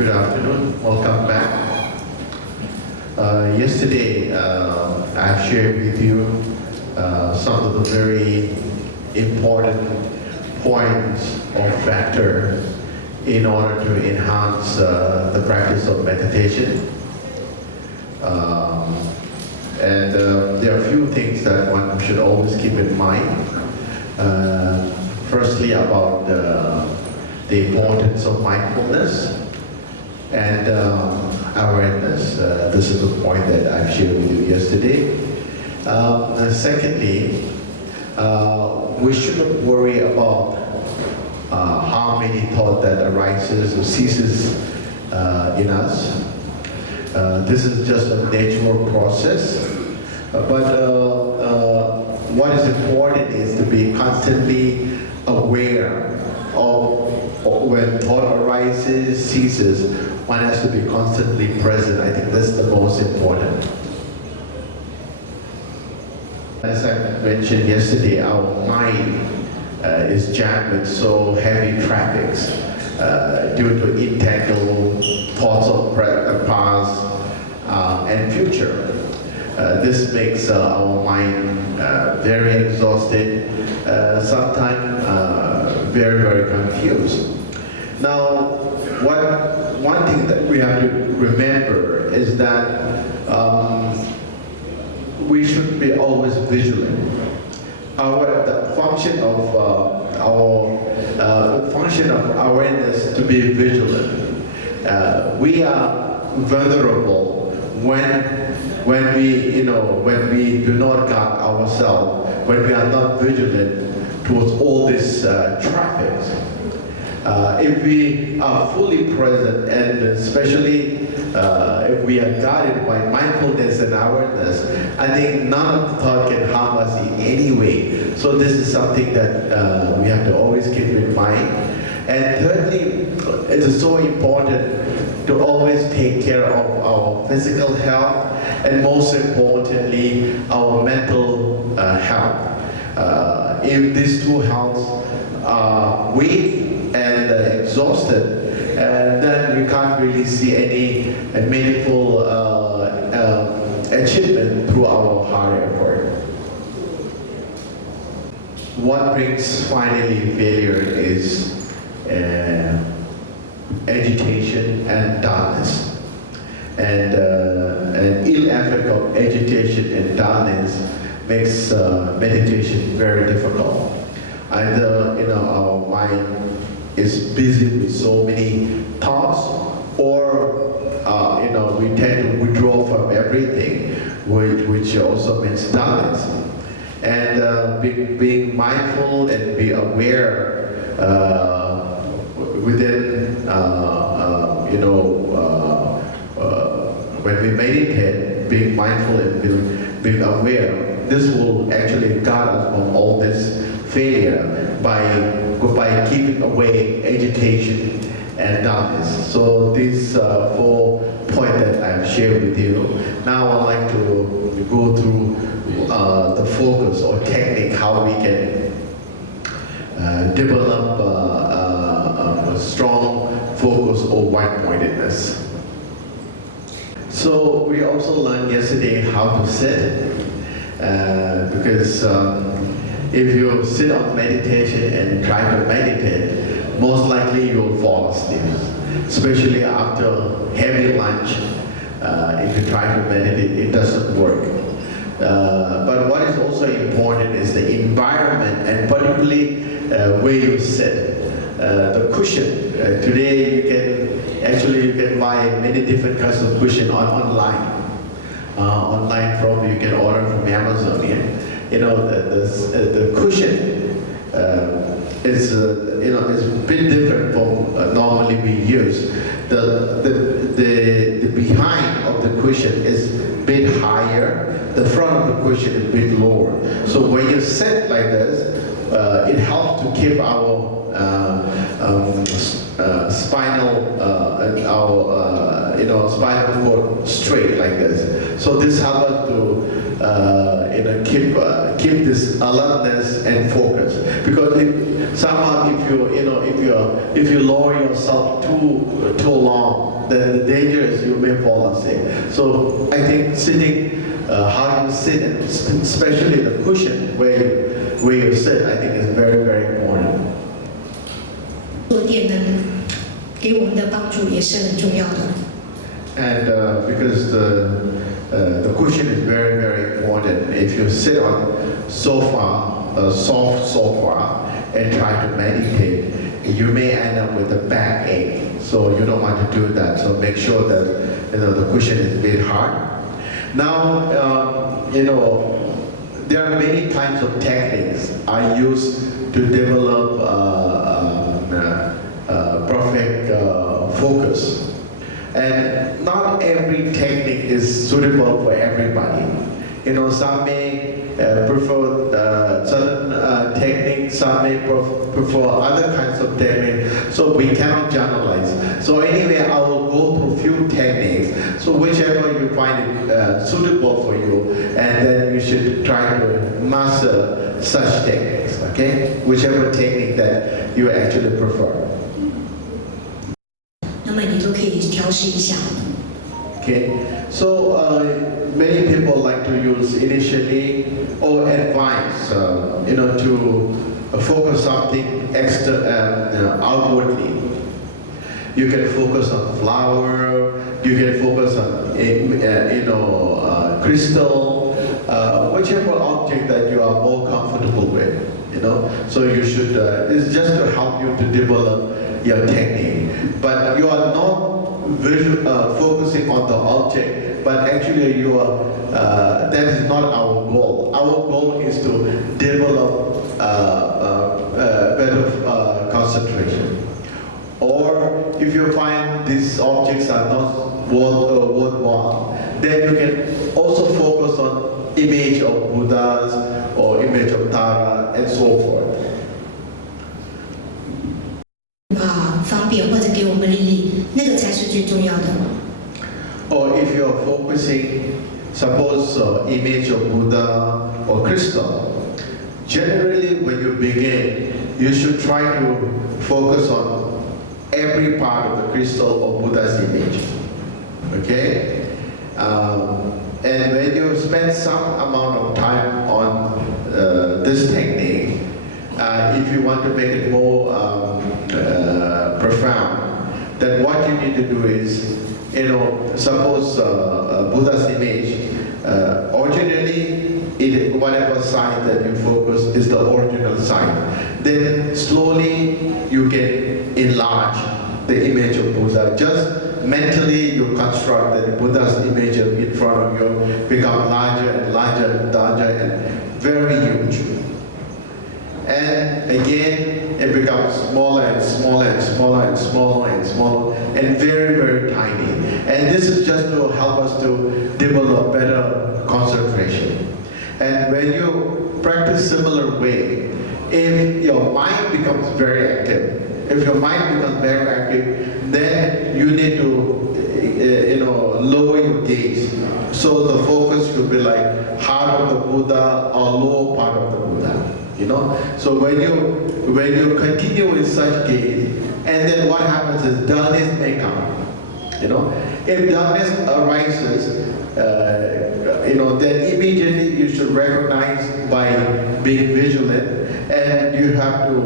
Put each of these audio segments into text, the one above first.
Good afternoon. Welcome back. Yesterday, I shared with you some of the very important points or factors in order to enhance the practice of meditation. There are a few things that one should always keep in mind. Firstly, about the importance of mindfulness and awareness. This is the point that I've shared with you yesterday. Secondly, we shouldn't worry about how many thoughts that arises or ceases in us. This is just a natural process. What is important is to be constantly aware of when thought arises, ceases. One has to be constantly present. I think that's the most important. As I mentioned yesterday, our mind is jammed with so heavy traffics due to entangled thoughts of past and future. This makes our mind very exhausted, sometimes very, very confused. Now, one thing that we have to remember is that we should be always vigilant. The function of awareness to be vigilant. We are vulnerable when we do not guard ourselves, when we are not vigilant towards all this traffic. If we are fully present, and especially if we are guided by mindfulness and awareness, I think none of the thought can harm us in any way. So this is something that we have to always keep in mind. And thirdly, it is so important to always take care of our physical health and most importantly, our mental health. If these two healths are weak and exhausted, then you can't really see any meaningful achievement through our hard effort. What brings finally failure is agitation and darkness. And an ill effect of agitation and darkness makes meditation very difficult. Either our mind is busy with so many thoughts, or we tend to withdraw from everything, which also means darkness. And being mindful and be aware within when we meditate, being mindful and being aware, this will actually guard us from all this failure by keeping away agitation and darkness. So these 4 points that I've shared with you. Now I'd like to go through the focus or technique, how we can develop a strong focus or one-pointedness. So we also learned yesterday how to sit, because if you sit on meditation and try to meditate, most likely you will fall asleep, especially after heavy lunch. If you try to meditate, it doesn't work. But what is also important is the environment, and particularly where you sit. The cushion. Today you can buy many different kinds of cushion online. Online probably you can order from Amazon. The cushion is is a bit different from normally we use. The behind of the cushion is a bit higher. The front of the cushion is a bit lower. So when you sit like this, it helps to keep our spinal cord straight like this. So this helps us to keep this alertness and focus. Because if you lower yourself too long, then the danger is you may fall asleep. So I think sitting, how you sit, and especially the cushion where you sit, I think is very, very important. 坐垫呢，给我们的帮助也是很重要的。And because the cushion is very, very important. If you sit on sofa, a soft sofa, and try to meditate, you may end up with a backache. So you don't want to do that. So make sure that the cushion is a bit hard. Now, there are many kinds of techniques I use to develop perfect focus. And not every technique is suitable for everybody. Some may prefer certain techniques, some may prefer other kinds of techniques, so we cannot generalize. So anyway, I will go through few techniques, so whichever you find it suitable for you, and then you should try to master such techniques, okay? Whichever technique that you actually prefer. 那么你都可以调试一下。 Okay, so many people like to use initially or advise, to focus something outwardly. You can focus on flower, you can focus on crystal, whichever object that you are more comfortable with. So you should. It's just to help you to develop your technique, but you are not focusing on the object, but actually that is not our goal. Our goal is to develop better concentration. Or if you find these objects are not worthwhile, then you can also focus on image of Buddhas or image of Tara and so forth. 方便或者给我们利益，那个才是最重要的。Or if you're focusing, suppose image of Buddha or crystal, generally when you begin, you should try to focus on every part of the crystal or Buddha's image. Okay? And when you spend some amount of time on this technique, if you want to make it more profound, then what you need to do is, suppose Buddha's image, originally, whatever side that you focus is the original side. Then slowly you can enlarge the image of Buddha. Just mentally you construct that Buddha's image in front of you become larger and larger and larger and very huge. And again, it becomes smaller and smaller and smaller and smaller and smaller and very, very tiny. And this is just to help us to develop better concentration. And when you practice similar way, if your mind becomes very active, then you need to, lower your gaze. So the focus should be like heart of the Buddha or lower part of the Buddha. So when you continue with such gaze, and then what happens is dullness may come. If dullness arises, then immediately you should recognize by being vigilant, and you have to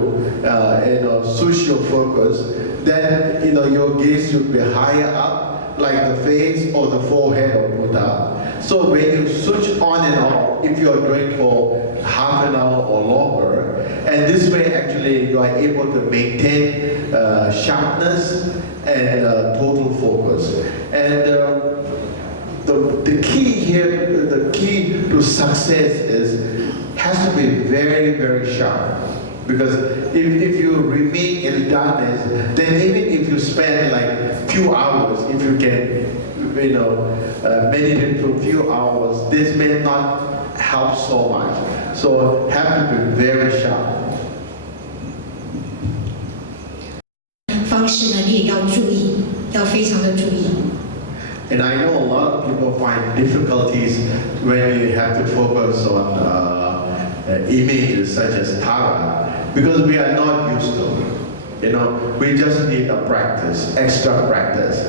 switch your focus. Then your gaze should be higher up, like the face or the forehead of Buddha. So when you switch on and off, if you are doing for half an hour or longer, and this way actually you are able to maintain sharpness and total focus. And the key here, the key to success has to be very, very sharp. Because if you remain in darkness, then even if you spend like few hours, if you can, meditate for a few hours, this may not help so much. So have to be very sharp. 方式呢，你也要注意，要非常的注意。And I know a lot of people find difficulties when you have to focus on images such as Tara, because we are not used to. We just need a practice, extra practice.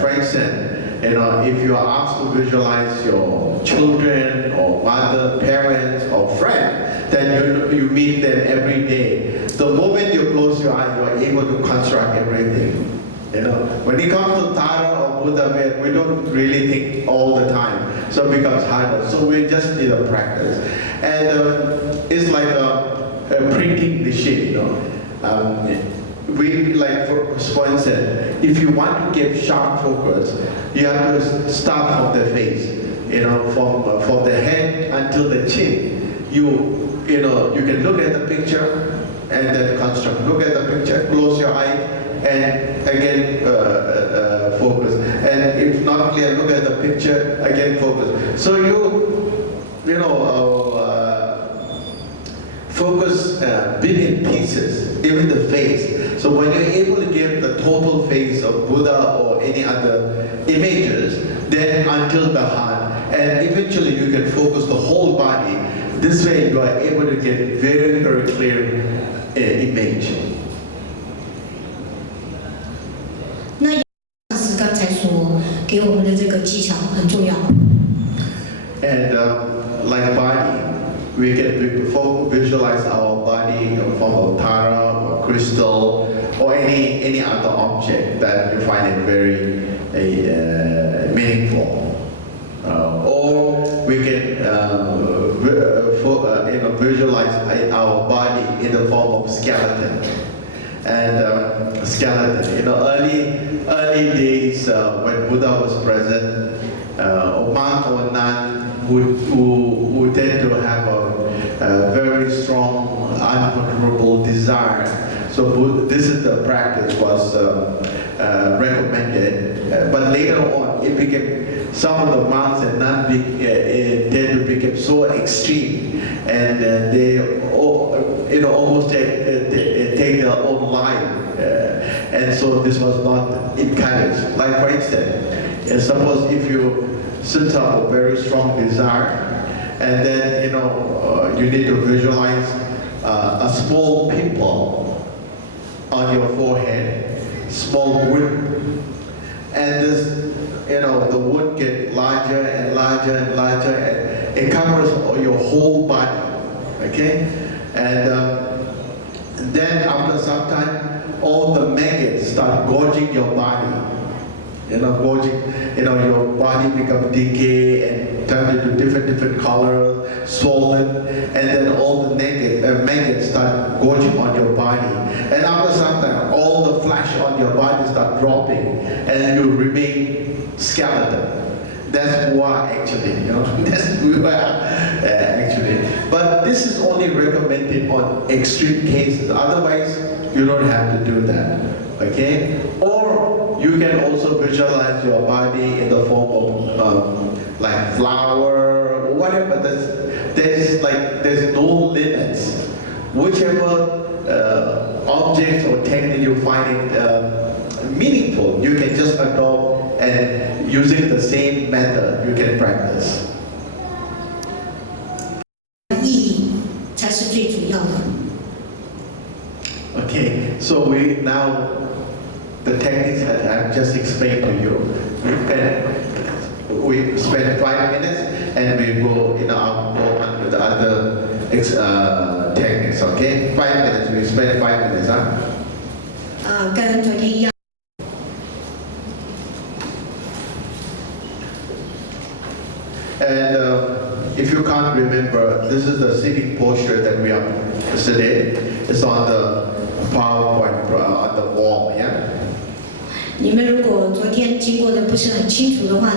For instance, if you are asked to visualize your children or mother, parents or friend, then you meet them every day. The moment you close your eye, you are able to construct everything. When it comes to Tara or Buddha, we don't really think all the time, so it becomes harder. So we just need a practice. And it's like a printing machine, we, like for instance, if you want to get sharp focus, you have to start from the face, from the head until the chin. You can look at the picture and then construct. Look at the picture, close your eye, and again focus. And if not clear, look at the picture, again focus. So focus big in pieces, even the face. So when you're able to give the total face of Buddha or any other images, then until the heart, and eventually you can focus the whole body. This way you are able to get very, very clear image. 那是刚才所给我们的这个技巧很重要。And like body, we can visualize our body in the form of Tara or crystal or any other object that you find it very meaningful. Or we can visualize our body in the form of skeleton. And skeleton, early days when Buddha was present, a monk or nun who tend to have a very strong, uncontrollable desire. So this is the practice was recommended, but later on it became, some of the monks and nuns then became so extreme, and they almost take their own life, and so this was not encouraged. Like for instance, suppose if you set up a very strong desire, and then you need to visualize a small pimple on your forehead, small wound, and this, the wound get larger and larger and larger, and it covers your whole body, okay? And then after some time, all the maggots start gorging your body, your body become decay and turn into different colors, swollen, and then all the maggots start gorging on your body. And after some time, all the flesh on your body start dropping, and you remain skeleton. That's why actually, that's why actually. But this is only recommended on extreme cases. Otherwise, you don't have to do that, okay? Or you can also visualize your body in the form of like flower or whatever. There's no limits. Whichever objects or technique you find it meaningful, you can just adopt, and using the same method you can practice. 意义才是最主要的。 Okay, so the techniques that I've just explained to you, we spend 5 minutes, and we go, I'll go on with the other techniques, okay? 5 minutes, we spend 5 minutes, huh? 跟昨天一样。 And if you can't remember, this is the sitting posture that we are sitting. It's on the PowerPoint on the wall, yeah? 你们如果昨天经过的不是很清楚的话，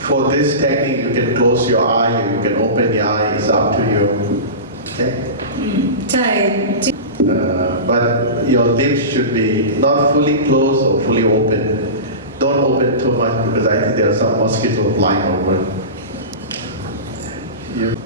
For this technique, you can close your eye, or you can open your eye, it's up to you, okay? 在这 But your lips should be not fully closed or fully open. Don't open too much, because I think there are some mosquitoes flying over. You-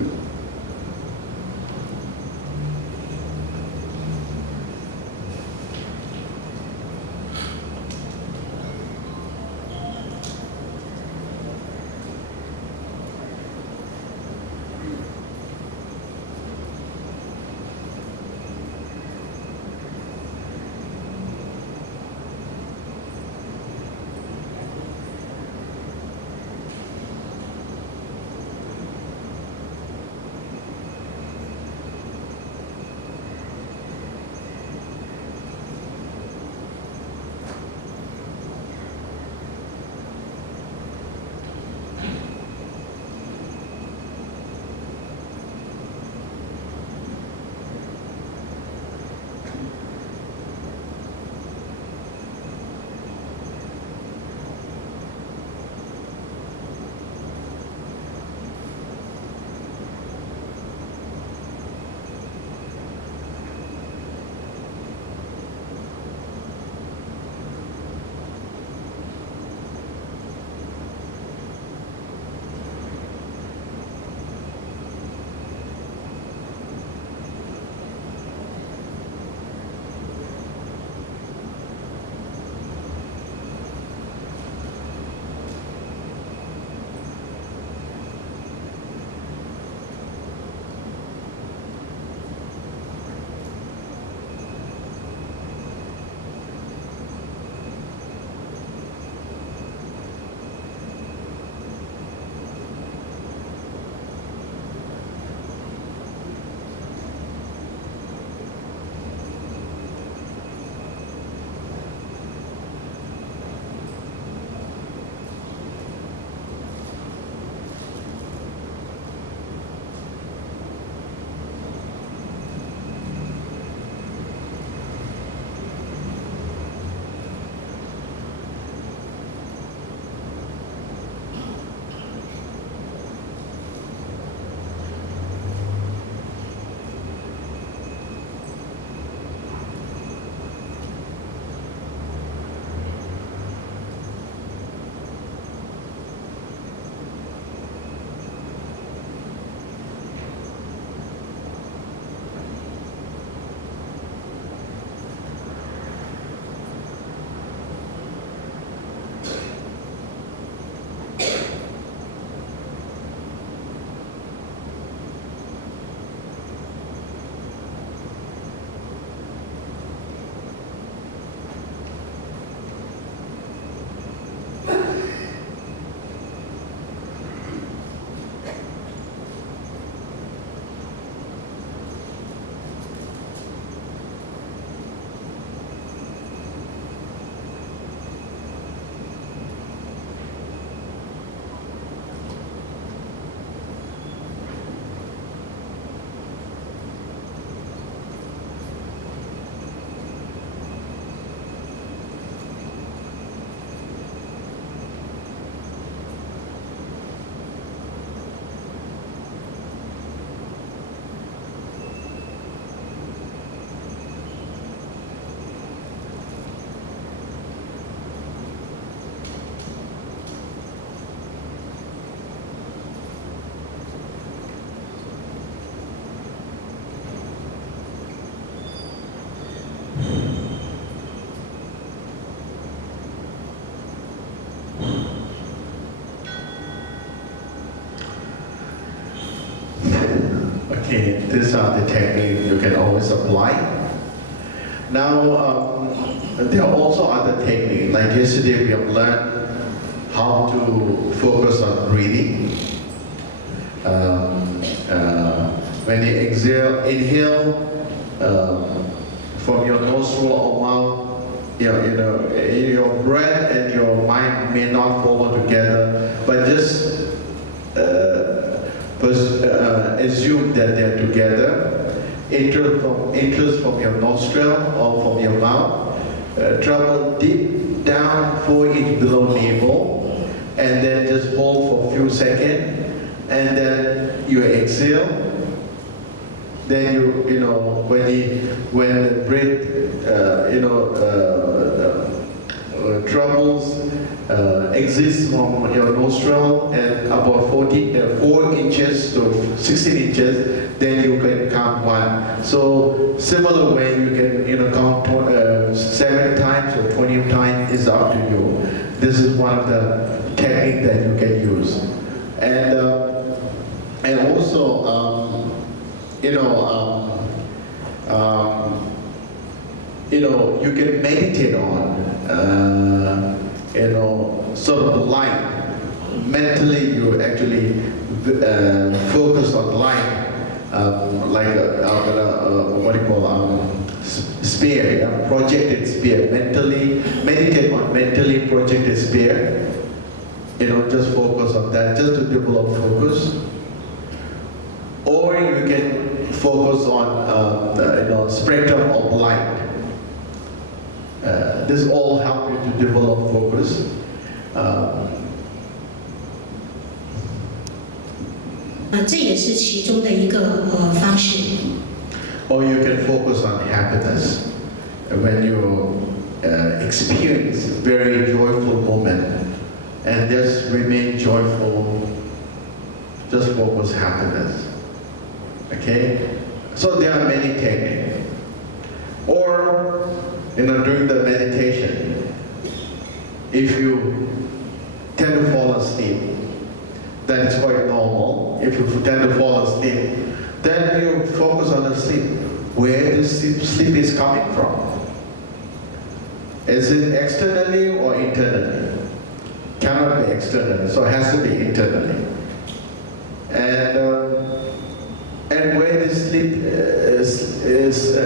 Okay, these are the techniques you can always apply. Now, there are also other techniques. Like yesterday, we have learned how to focus on breathing. When you inhale from your nostril or mouth, your breath and your mind may not follow together, but just assume that they're together. Interest from your nostril or from your mouth, travel deep down 4 inches below navel, and then just hold for a few seconds, and then you exhale. Then when the breath troubles exist from your nostril and about 4 inches to 16 inches, then you can count 1. So similar way you can count 7 times or 20 times is up to you. This is one of the techniques that you can use, and also you can meditate on sort of light. Mentally, you actually focus on light, like what do you call sphere, projected sphere. Mentally, meditate on mentally projected sphere. Just focus on that, just to develop focus. Or you can focus on spectrum of light. This all help you to develop focus.这也是其中的一个方式。Or you can focus on happiness. When you experience very joyful moment, and just remain joyful, just focus happiness. Okay? So there are many techniques. Or, during the meditation, if you tend to fall asleep, that is quite normal. If you tend to fall asleep, then you focus on the sleep. Where the sleep is coming from? Is it externally or internally? Cannot be externally, so it has to be internally. And where the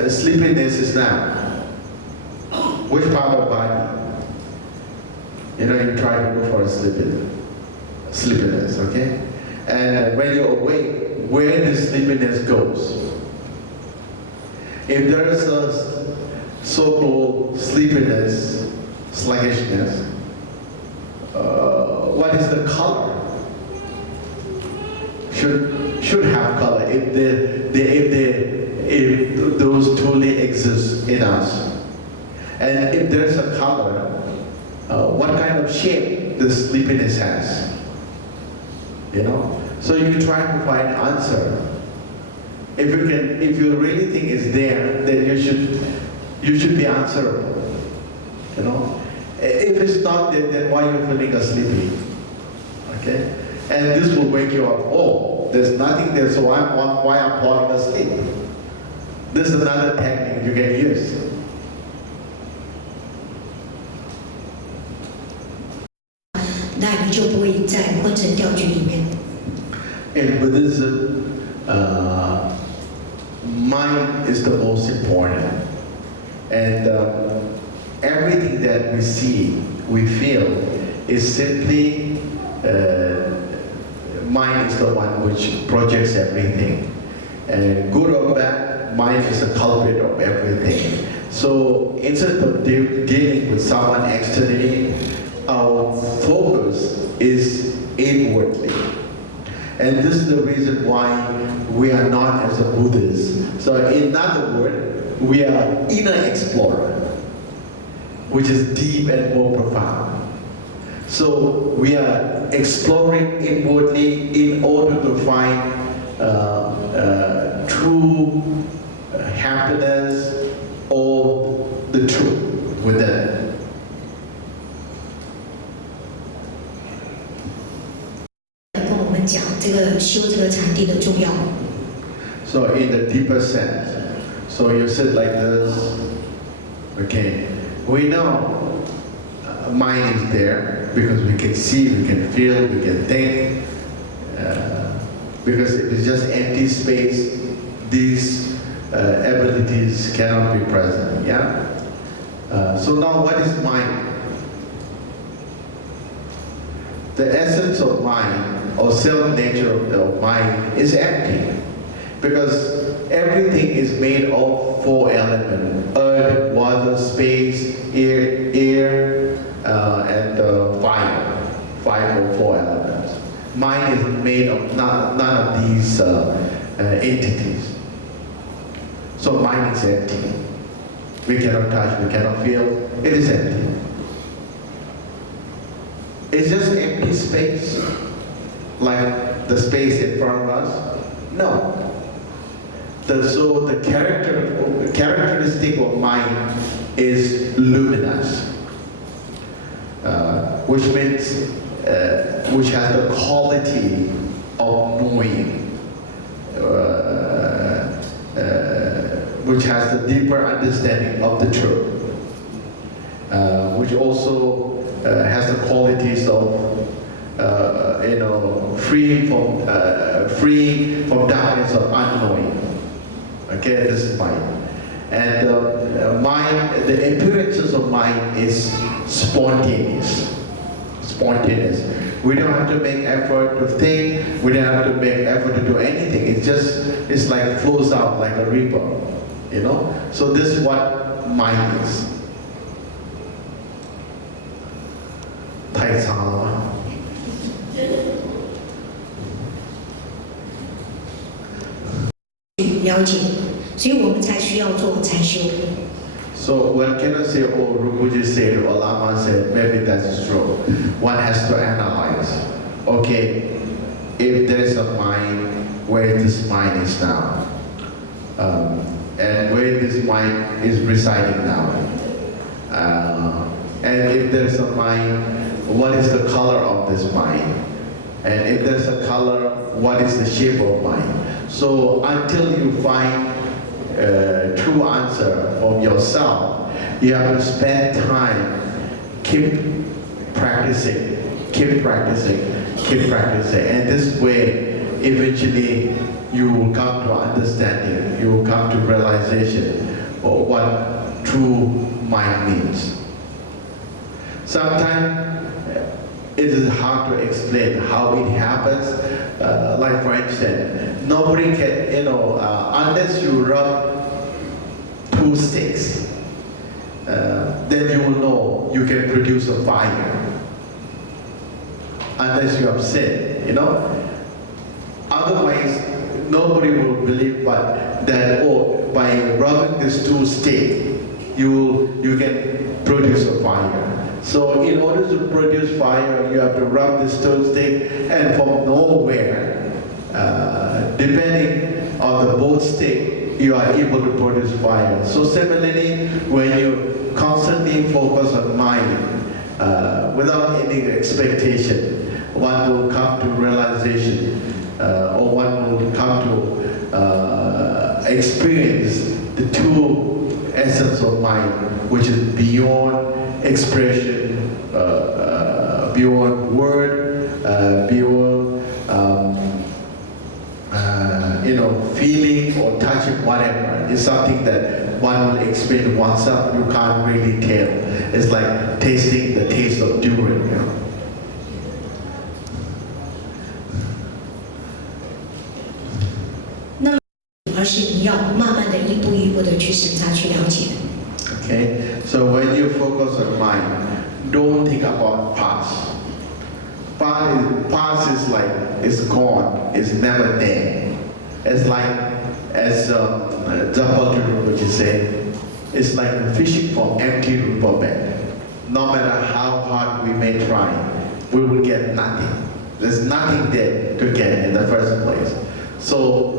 sleepiness is now? Which part of the body? You try to go for sleepiness, okay? And when you're awake, where the sleepiness goes? If there is a so-called sleepiness, sluggishness, what is the color? Should have color if those truly exist in us. And if there's a color, what kind of shape the sleepiness has? So you try to find an answer. If you really think it's there, then you should be answerable. If it's not there, then why are you feeling sleepy? Okay? And this will wake you up. Oh, there's nothing there, so why I'm falling asleep? This is another technique you can use. In Buddhism, mind is the most important. And everything that we see, we feel, is simply mind is the one which projects everything. And good or bad, mind is the culprit of everything. So instead of dealing with someone externally, our focus is inwardly. And this is the reason why we are known as a Buddhist. So in other words, we are inner explorer, which is deep and more profound. So we are exploring inwardly in order to find true happiness or the truth within. So in the deeper sense, so you sit like this, okay. We know mind is there because we can see, we can feel, we can think. Because it is just empty space, these abilities cannot be present, yeah? So now what is mind? The essence of mind, or self-nature of mind is empty. Because everything is made of 4 elements: earth, water, space, air, and fire. 5 or 4 elements. Mind is made of none of these entities. So mind is empty. We cannot touch, we cannot feel. It is empty. It's just empty space, like the space in front of us. No. So the characteristic of mind is luminous, which means which has the quality of knowing, which has the deeper understanding of the truth, which also has the qualities of free from darkness of unknowing. Okay, this is mind. And mind, the appearances of mind is spontaneous. Spontaneous. We don't have to make effort to think. We don't have to make effort to do anything. It's like flows out like a river, you know. So this is what mind is. 太长了吗？了解，所以我们才需要做禅修。So one cannot say, oh, Rinpoche said, or Lama said, maybe that's true. One has to analyze. Okay, if there's a mind, where this mind is now, and where this mind is residing now, and if there's a mind, what is the color of this mind? And if there's a color, what is the shape of mind? So until you find true answer from yourself, you have to spend time, keep practicing, and this way, eventually, you will come to understanding, you will come to realization of what true mind means. Sometimes it is hard to explain how it happens. Like for instance, nobody can, unless you rub 2 sticks, then you will know you can produce a fire. Unless you have sin, Otherwise, nobody will believe that, oh, by rubbing these 2 sticks, you can produce a fire. So in order to produce fire, you have to rub this 2 stick, and from nowhere, depending on the both stick, you are able to produce fire. So similarly, when you constantly focus on mind, without any expectation, one will come to realization, or one will come to experience the true essence of mind, which is beyond expression, beyond word, beyond feeling or touching, whatever. It's something that one will experience oneself. You can't really tell. It's like tasting the taste of durian. 而是你要慢慢的一步一步的去审查、去了解。Okay, so when you focus on mind, don't think about past. Past is like it's gone, it's never there. It's like, as Zapaltu Rinpoche said, it's like fishing from empty riverbed. No matter how hard we may try, we will get nothing. There's nothing there to get in the first place. So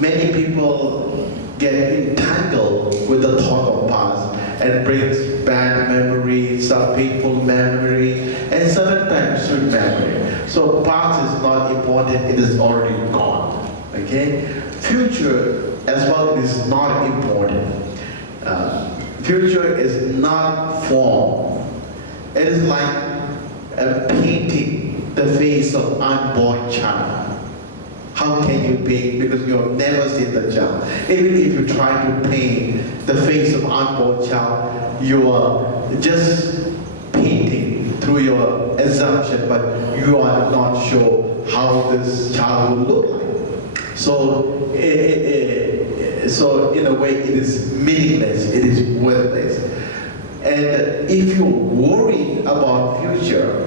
many people get entangled with the thought of past and brings bad memory, some painful memory, and sometimes good memory. So past is not important, it is already gone. Okay? future as well is not important. Future is not form. It is like painting the face of unborn child. How can you paint? Because you have never seen the child. Even if you try to paint the face of unborn child, you are just painting through your assumption, but you are not sure how this child will look like. So, so in a way, it is meaningless. It is worthless. And if you worry about future,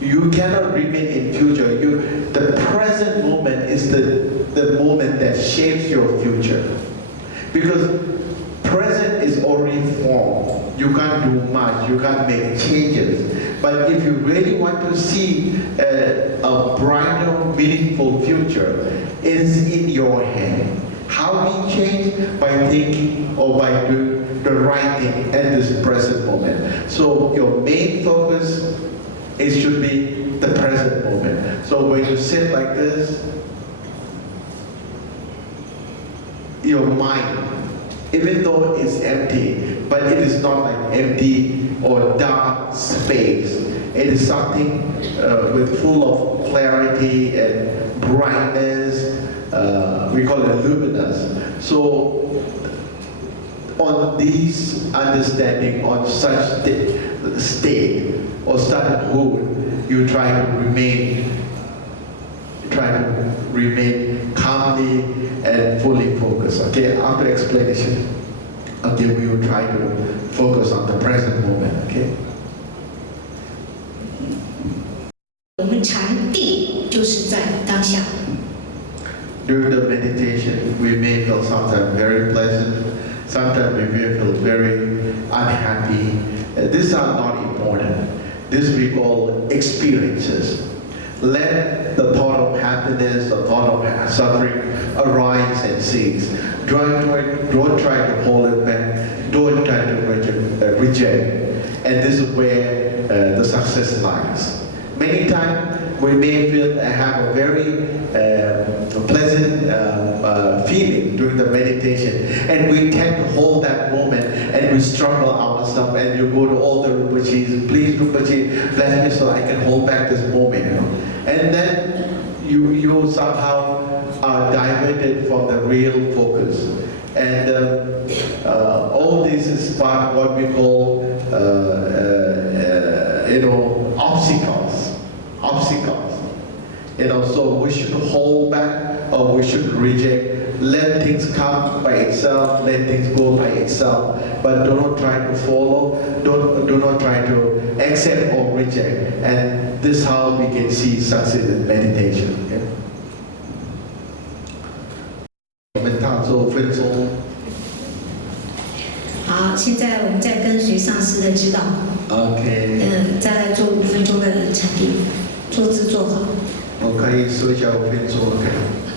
you cannot remain in future. The present moment is the moment that shapes your future. Because present is already formed. You can't do much. You can't make changes. But if you really want to see a brighter, meaningful future, it is in your hand. How we change? By thinking or by doing the right thing at this present moment. So your main focus, it should be the present moment. So when you sit like this, your mind, even though it's empty, but it is not like empty or dark space. It is something with full of clarity and brightness. We call it luminous. So on these understanding, on such state or such mood, you try to remain calmly and fully focused. Okay, after explanation, okay, we will try to focus on the present moment. Okay. 我们禅定就是在当下。 During the meditation, we may feel sometimes very pleasant, sometimes we may feel very unhappy. These are not important. This we call experiences. Let the thought of happiness, the thought of suffering arise and cease. Don't try to hold it back. Don't try to reject. And this is where the success lies. Many times we may have a very pleasant feeling during the meditation, and we tend to hold that moment and we struggle ourselves, and you go to all the Rinpoches, please Rinpoche, bless me so I can hold back this moment, you know. And then you somehow are diverted from the real focus. And all this is part of what we call, obstacles. So we should hold back or we should reject. Let things come by itself, let things go by itself, but do not try to follow, do not try to accept or reject. And this is how we can see success in meditation. Okay? 我们踏做分钟。好，现在我们再跟随上师的指导。OK。再来做5分钟的禅定，坐姿坐好。我可以说一下5分钟 ，OK。 好，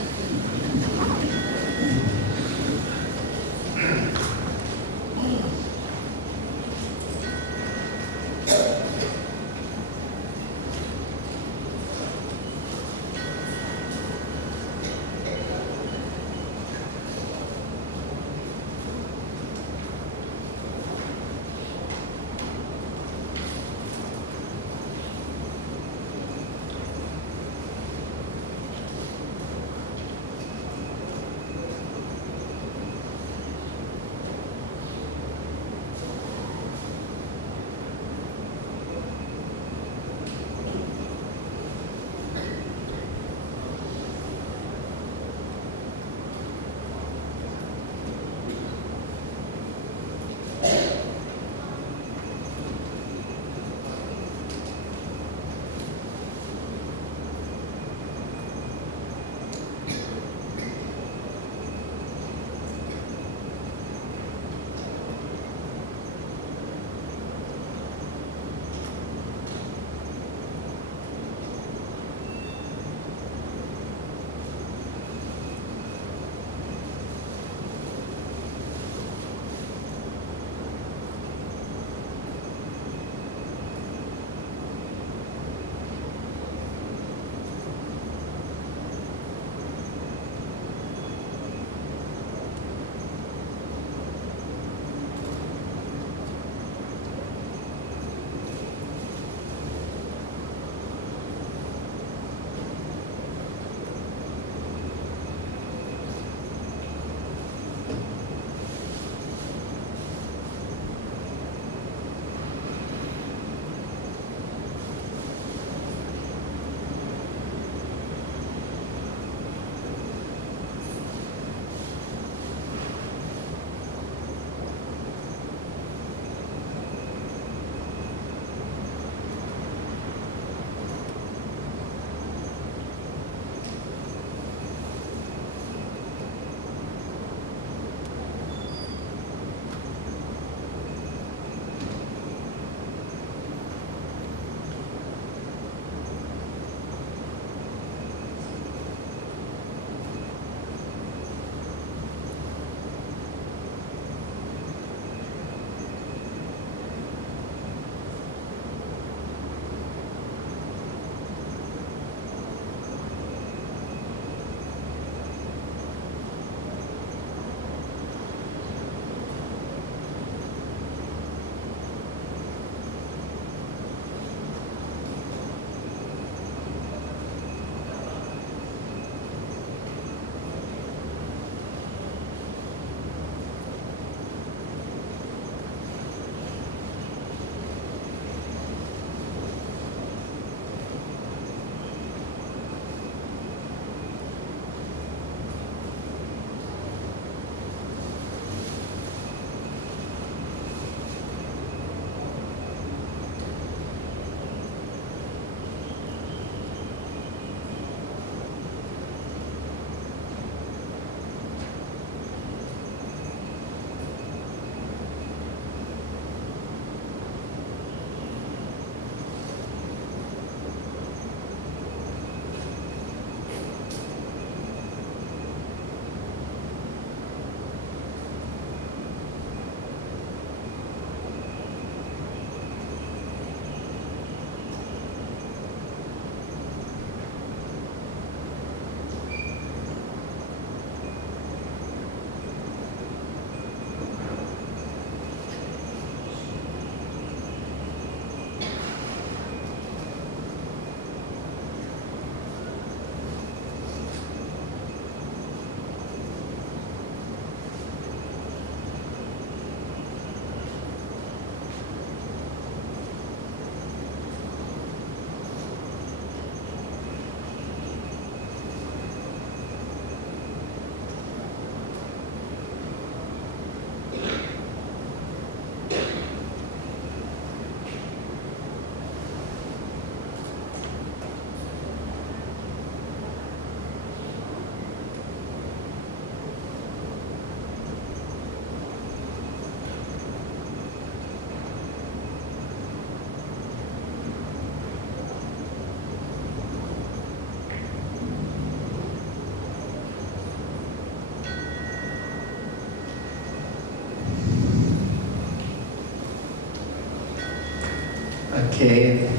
Okay.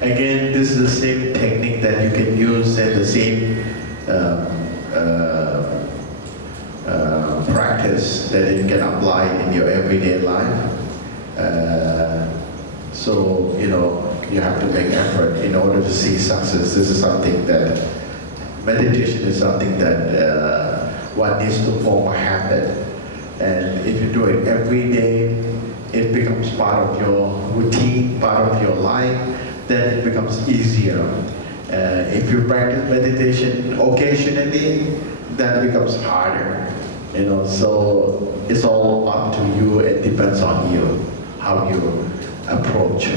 Again, this is the same technique that you can use and the same practice that you can apply in your everyday life. So, you have to make effort in order to see success. This is something that, meditation is something that one needs to form a habit. And if you do it every day, it becomes part of your routine, part of your life, then it becomes easier. If you practice meditation occasionally, that becomes harder. So it's all up to you. It depends on you, how you approach.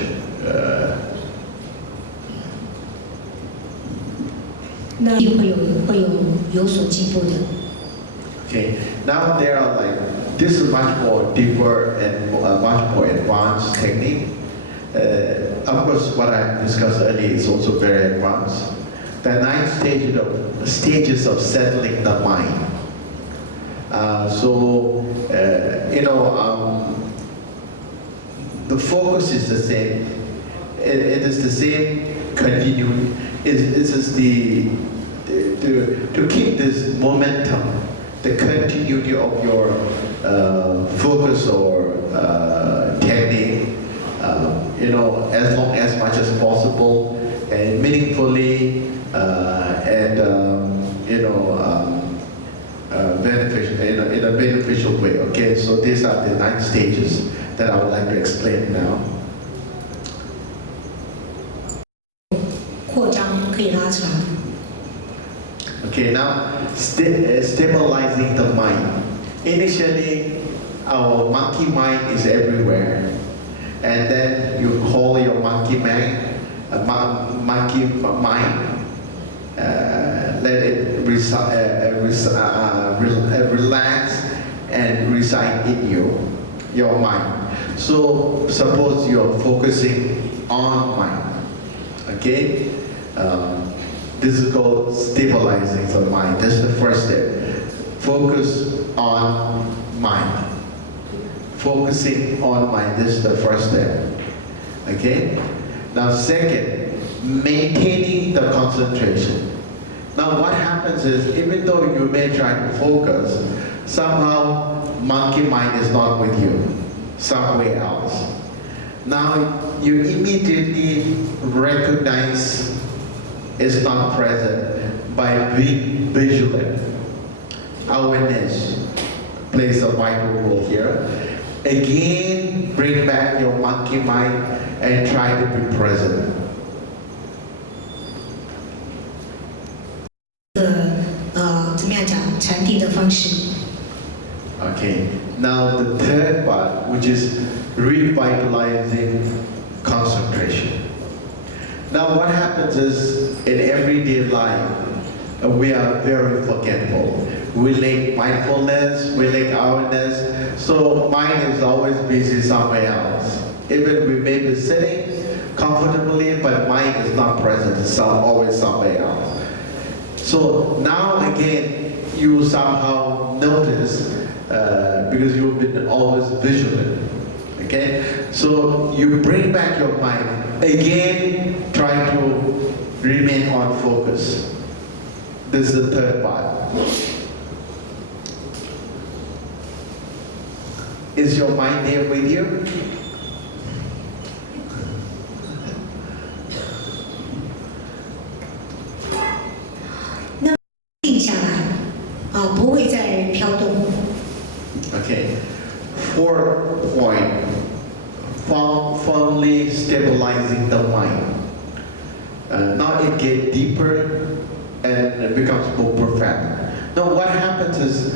Okay, now there are this is much more deeper and much more advanced technique. Of course, what I discussed earlier is also very advanced. The 9 stages of settling the mind. The focus is the same. It is the same continuing. It is to keep this momentum, the continuity of your focus or technique, as much as possible and meaningfully beneficial in a beneficial way. Okay, so these are the 9 stages that I would like to explain now. Okay, now stabilizing the mind. Initially, our monkey mind is everywhere, and then you call your monkey mind. Let it relax and reside in your mind. So suppose you're focusing on mind. Okay. This is called stabilizing the mind. That's the first step. Focus on mind. Focusing on mind. This is the first step. Okay? Now second, maintaining the concentration. Now what happens is, even though you may try to focus, somehow monkey mind is not with you, somewhere else. Now you immediately recognize it's not present by being vigilant. Awareness plays a vital role here. Again, bring back your monkey mind and try to be present. Okay, now the third part, which is revitalizing concentration. Now what happens is, in everyday life, we are very forgetful. We lack mindfulness, we lack awareness, so mind is always busy somewhere else. Even we may be sitting comfortably, but mind is not present, it's always somewhere else. So now again, you somehow notice, because you've been always vigilant, okay? So you bring back your mind, again, try to remain on focus. This is the third part. Is your mind there with you? Okay. Fourth point, firmly stabilizing the mind. Now it gets deeper and it becomes more profound. Now what happens is,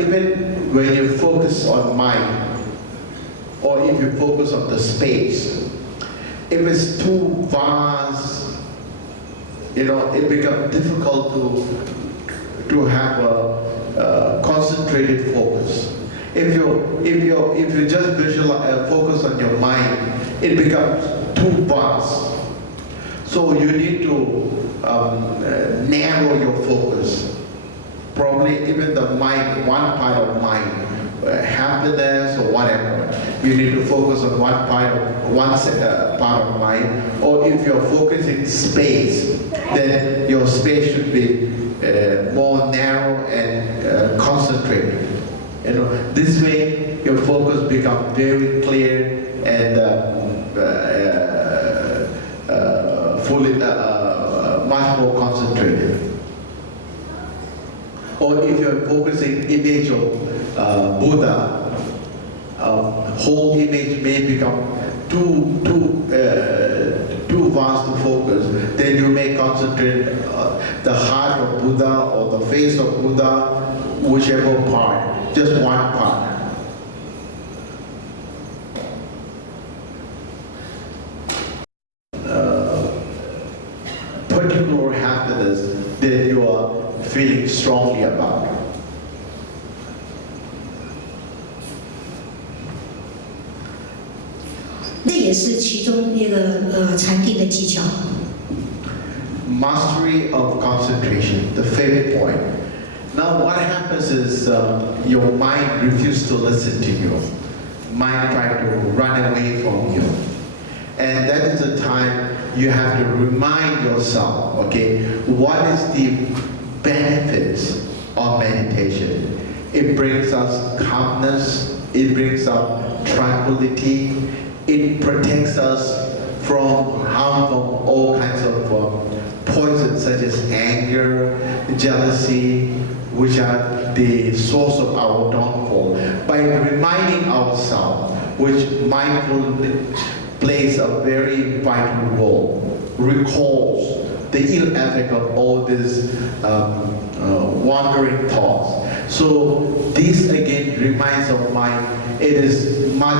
even when you focus on mind, or if you focus on the space, if it's too vast, it becomes difficult to have a concentrated focus. If you just visualize, focus on your mind, it becomes too vast. So you need to narrow your focus. Probably even the mind, one part of mind happiness or whatever, you need to focus on one part of mind. Or if you're focusing space, then your space should be more narrow and concentrated. You know, this way your focus becomes very clear and fully, much more concentrated. Or if you're focusing image of Buddha, whole image may become too vast to focus. Then you may concentrate the heart of Buddha or the face of Buddha, whichever part, just one part. Particular happiness that you are feeling strongly about. Mastery of concentration, the fifth point. Now what happens is your mind refuses to listen to you. Mind tries to run away from you. And that is the time you have to remind yourself, okay, what is the benefits of meditation? It brings us calmness, it brings us tranquility, it protects us from harmful, all kinds of poisons such as anger, jealousy, which are the source of our downfall. By reminding ourselves, which mindfulness plays a very vital role, recalls the ill effect of all these wandering thoughts. So this again reminds of mind, it is much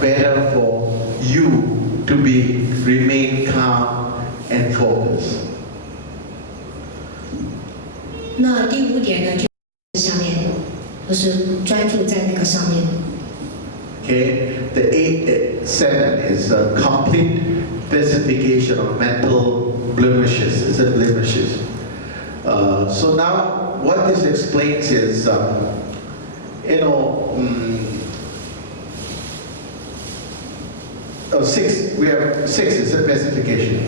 better for you to remain calm and focused. 那第5点呢，就是下面，就是专注在那个上面。Okay, the 7 is a complete pacification of mental blemishes. It's a blemishes. So now, what this explains is, you know, 6. We have 6 is a pacification.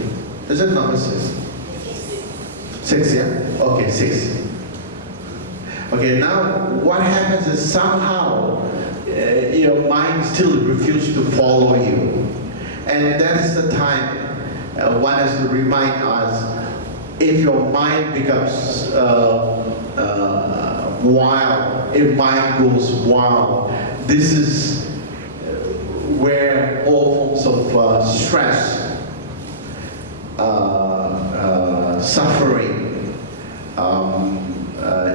Is it number 6? 6, yeah. Okay, 6. Okay, now what happens is somehow your mind still refuses to follow you. And that is the time one has to remind us, if your mind becomes wild, if mind goes wild, this is where all forms of stress, suffering,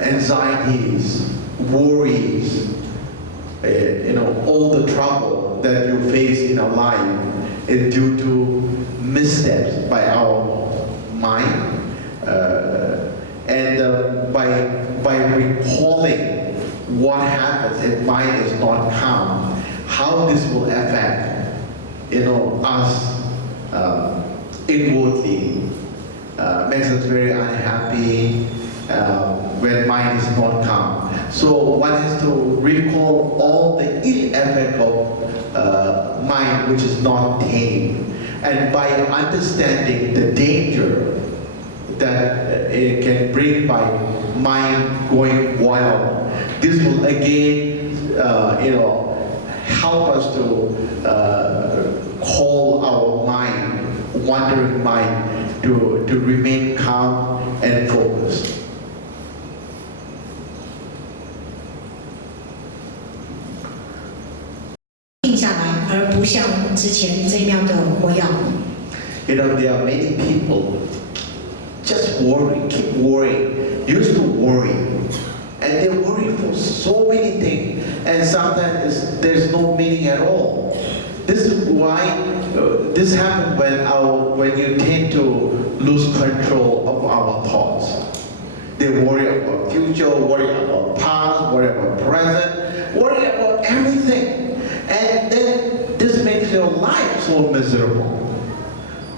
anxieties, worries, you know, all the trouble that you face in our life is due to missteps by our mind, and by recalling what happens if mind is not calm, how this will affect, you know, us inwardly, makes us very unhappy when mind is not calm. So one has to recall all the ill effect of mind which is not tame. And by understanding the danger that it can bring by mind going wild, this will again, you know, help us to call our mind, wandering mind, to remain calm and focused. 定下来，而不像之前这样的活跃。You know, there are many people just worry, keep worrying, used to worry, and they worry for so many things, and sometimes there's no meaning at all. This is why this happens when you tend to lose control of our thoughts. They worry about future, worry about past, worry about present, worry about everything. And then this makes your life so miserable.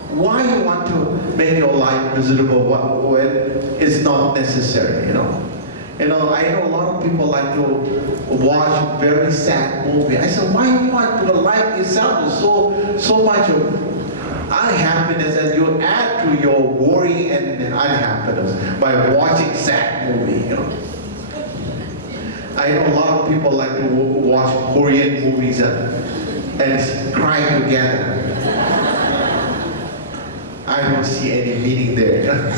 Why you want to make your life miserable when it's not necessary, you know? You know, I know a lot of people like to watch very sad movie. I said, why you want? The life itself is so much of unhappiness, and you add to your worry and unhappiness by watching sad movie. You know, I know a lot of people like to watch Korean movies and cry together. I don't see any meaning there.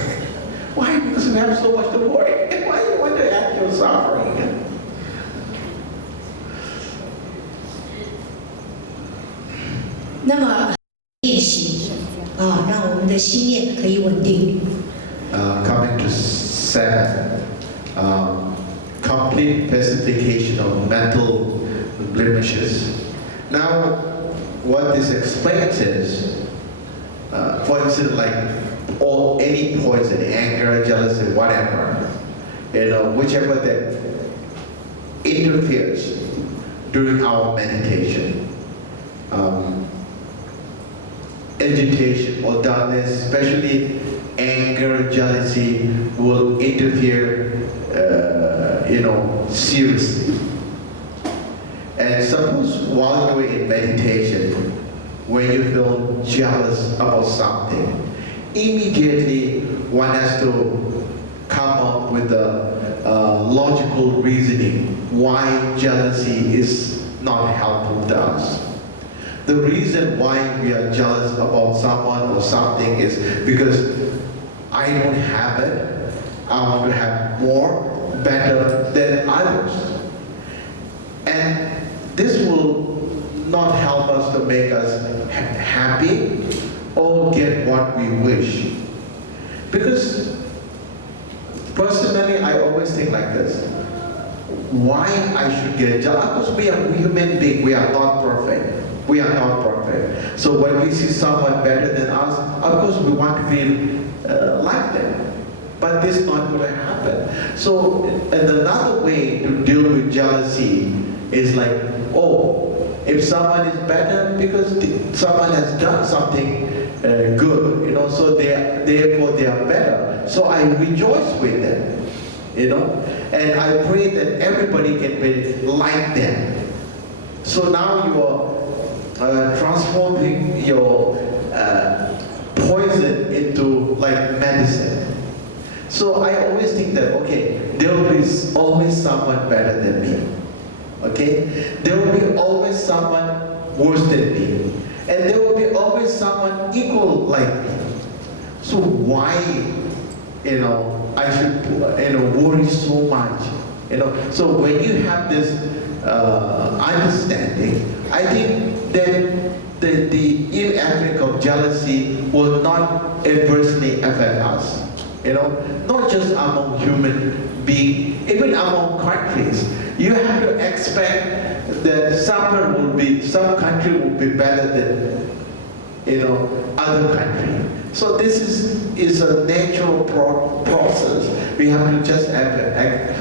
Why? Because we have so much to worry. Why you want to add your suffering? 那么练习让我们的心念可以稳定。Coming to 7, complete pacification of mental blemishes. Now, what this explains is, for instance, like any poison, anger, jealousy, whatever, you know, whichever that interferes during our meditation. Agitation or dullness, especially anger, jealousy, will interfere, seriously. And suppose while you're in meditation, when you feel jealous about something, immediately one has to come up with a logical reasoning why jealousy is not helpful to us. The reason why we are jealous about someone or something is because I don't have it. I want to have more, better than others. And this will not help us to make us happy or get what we wish. Because personally, I always think like this. Why I should get jealous? Because we are human beings, we are not perfect. We are not perfect. So when we see someone better than us, of course we want to feel like them. But this is not going to happen. So and another way to deal with jealousy is like, oh, if someone is better because someone has done something good, you know, so therefore they are better. So I rejoice with them, you know, and I pray that everybody can be like them. So now you are transforming your poison into like medicine. So I always think that, okay, there will be always someone better than me. Okay? There will be always someone worse than me. And there will be always someone equal like me. So why, I should, worry so much? So when you have this understanding, I think that the ill effect of jealousy will not adversely affect us. Not just among human beings, even among countries. You have to expect that some country will be better than other country. So this is a natural process. We have to just accept.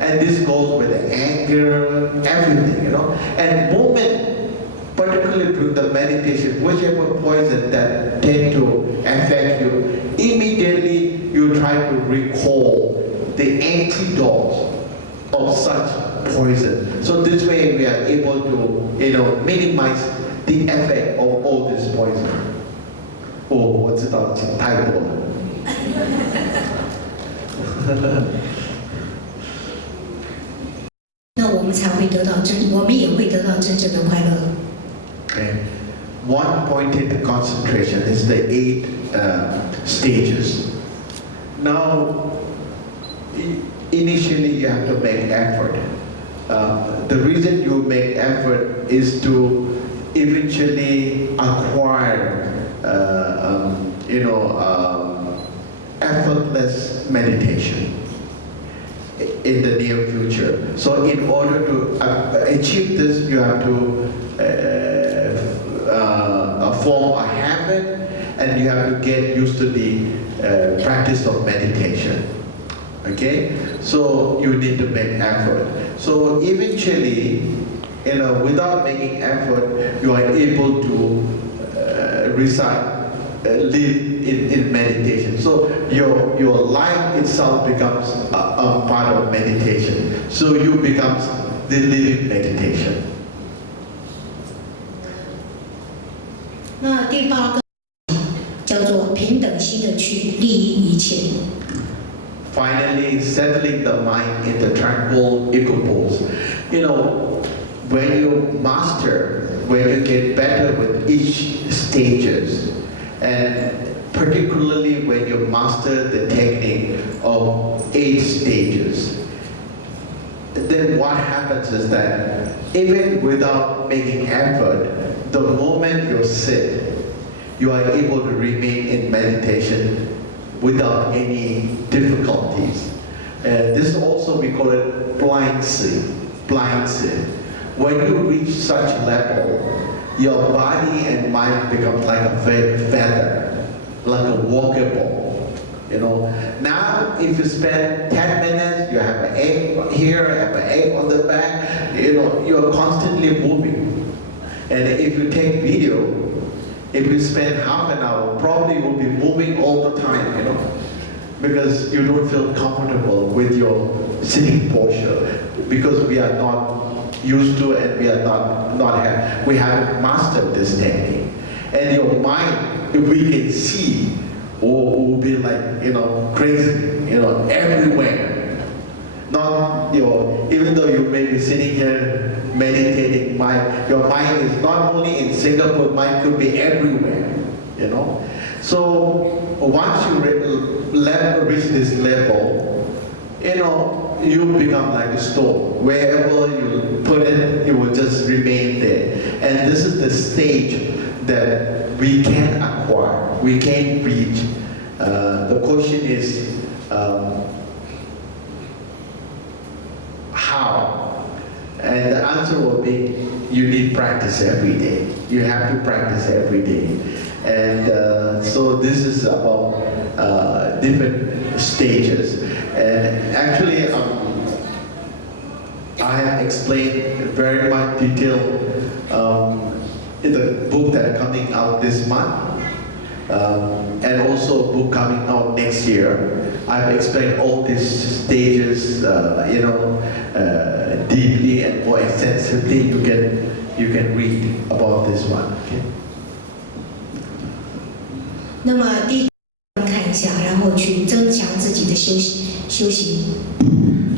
And this goes with the anger, everything, And moment, particularly during the meditation, whichever poison that tend to affect you, immediately you try to recall the antidote of such poison. So this way we are able to, minimize the effect of all this poison. 我知道太多了。那我们才会得到我们也会得到真正的快乐。Okay. One-pointed concentration is the 8 stages. Now, initially you have to make effort. The reason you make effort is to eventually acquire, effortless meditation in the near future. So in order to achieve this, you have to form a habit, and you have to get used to the practice of meditation. Okay? So you need to make effort. So eventually, without making effort, you are able to recite live in meditation. So your life itself becomes a part of meditation. So you becomes the living meditation. 那第八个叫做平等心的去利益一切。 Finally, settling the mind in the tranquil equipoise. You know, when you master, when you get better with each stages, and particularly when you master the technique of 8 stages, then what happens is that even without making effort, the moment you sit, you are able to remain in meditation without any difficulties. And this also, we call it blind sit. Blind sit. When you reach such level, your body and mind becomes like a feather, like a walkable. You know, now if you spend 10 minutes, you have an egg here, have an egg on the back, you know, you're constantly moving. And if you take video, if you spend half an hour, probably you will be moving all the time, you know, because you don't feel comfortable with your sitting posture, because we are not used to and we haven't mastered this technique. And your mind, if we can see, will be like, you know, crazy, you know, everywhere. Not even though you may be sitting here meditating, your mind is not only in Singapore, mind could be everywhere, you know. So once you reach this level, you know, you become like a stone. Wherever you put it, it will just remain there. And this is the stage that we can acquire, we can reach. The question is, how? And the answer will be, you need practice every day. You have to practice every day. And so this is about different stages. And actually, I have explained very much detail in the book that's coming out this month, and also a book coming out next year. I've explained all these stages, you know, deeply and more extensively. You can read about this one. Okay? 那么第一看一下，然后去增强自己的修行。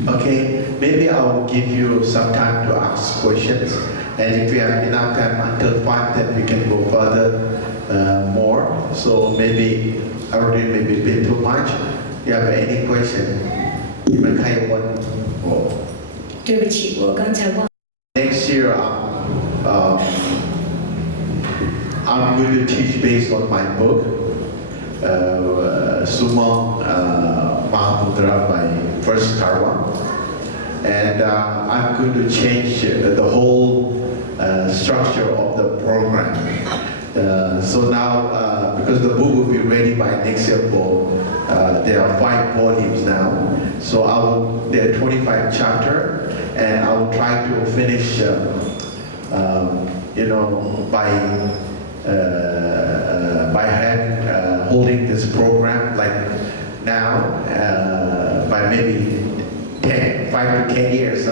Okay, maybe I will give you some time to ask questions, and if we have enough time until 5, then we can go further more. So maybe I already maybe a bit too much. You have any question? 你们可以问我。对不起，我刚才忘。 Next year, I'm going to teach based on my book, Zurmang Mahamudra by First Gharwang. And I'm going to change the whole structure of the program. So now, because the book will be ready by next year, there are 5 volumes now. So there are 25 chapters, and I will try to finish, you know, by holding this program like now, by maybe 5 to 10 years.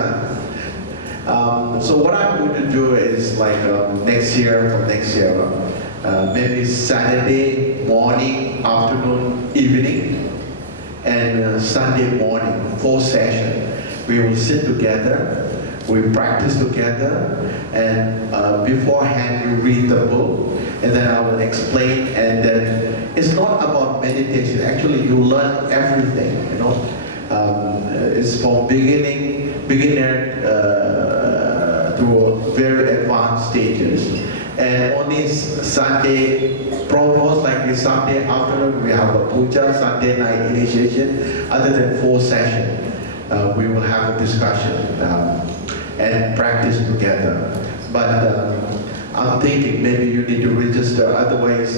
So what I'm going to do is like from next year, maybe Saturday morning, afternoon, evening, and Sunday morning, 4 sessions. We will sit together, we practice together, and beforehand you read the book, and then I will explain, and then it's not about meditation. Actually, you learn everything, you know. It's from beginner to very advanced stages. And only Sunday, most likely Sunday afternoon, we have a puja, Sunday night initiation. Other than 4 sessions, we will have a discussion and practice together. But I'm thinking maybe you need to register. Otherwise,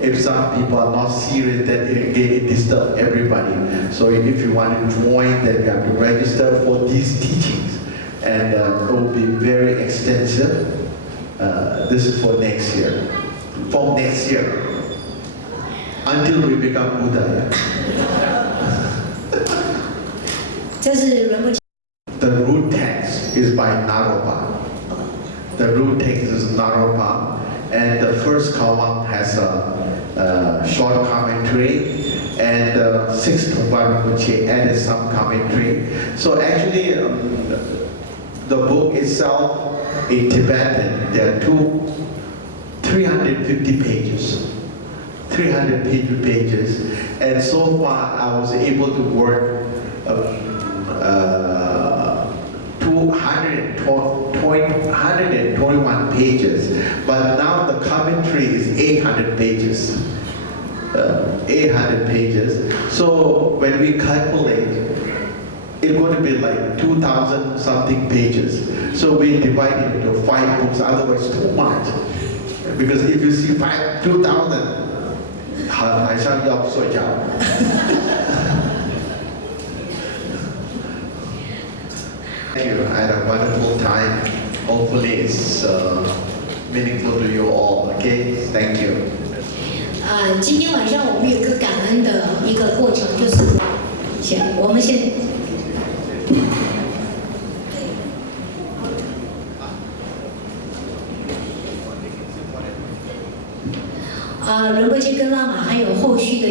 if some people are not serious, then it disturbs everybody. So if you want to join, then you have to register for these teachings. And it will be very extensive. This is for next year. From next year. until we become Buddha. 这是仁波切。 The root text is by Naropa. The root text is Naropa, and the first Gharwang has a short commentary, and the sixth one which he added some commentary. So actually, the book itself in Tibetan, there are 350 pages. 350 pages, and so far I was able to work 221 pages, but now the commentary is 800 pages. 800 pages. So when we calculate, it's going to be like 2,000 something pages. So we divide it into 5 books, otherwise too much. Because if you see 2,000, 好像要睡觉。Thank you. I had a wonderful time. Hopefully it's meaningful to you all. Okay? Thank you. 今天晚上我们有一个感恩的一个过程，就是我们先。仁波切跟拉玛还有后续的。